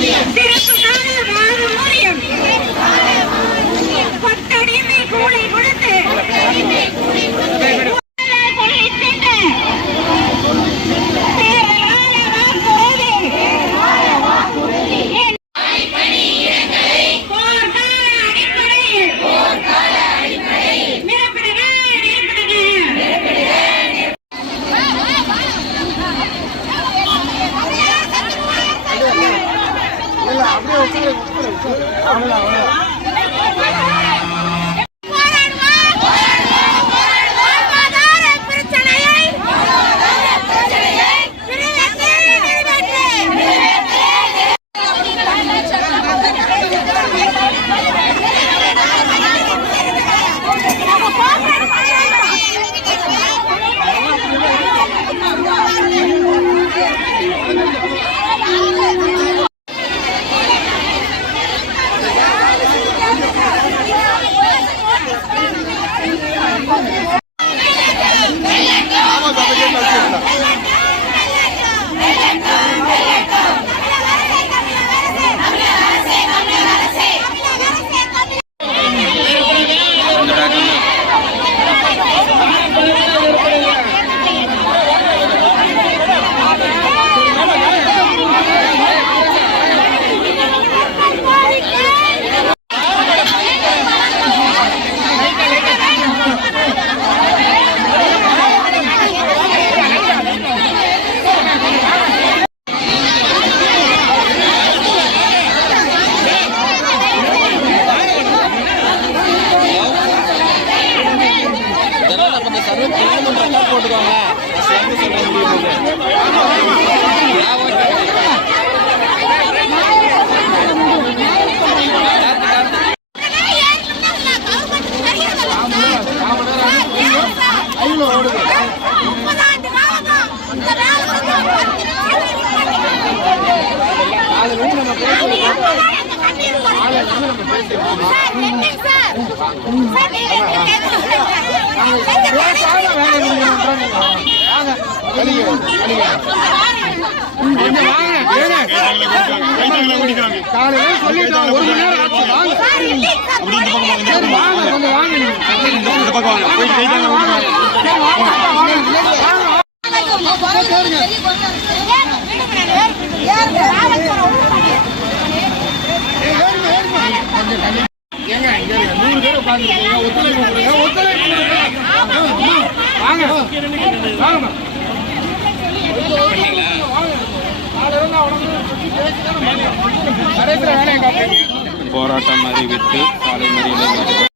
திரு வாழ்வாதார போட்டுக்கோங்க சேர்ந்து சொல்ல முடியும் முப்பதாண்டு காலமா இந்த வேலை செஞ்சு பத்து காலையில சொல்லிட்டோம் ஒரு மணி நேரம் ஆச்சு வாங்க சரி வாங்க கொஞ்சம் வாங்க நீங்க இந்த பக்கம் வாங்க போய் கை தாங்க சரி வாங்க வாங்க வாங்க ஏங்க இங்க நூறு பேர் ஒத்துழைப்பு கொடுங்க ஒத்துழைப்பு கொடுங்க வாங்க வாங்க போராட்டம் அறிவித்து சாலை மறியலில்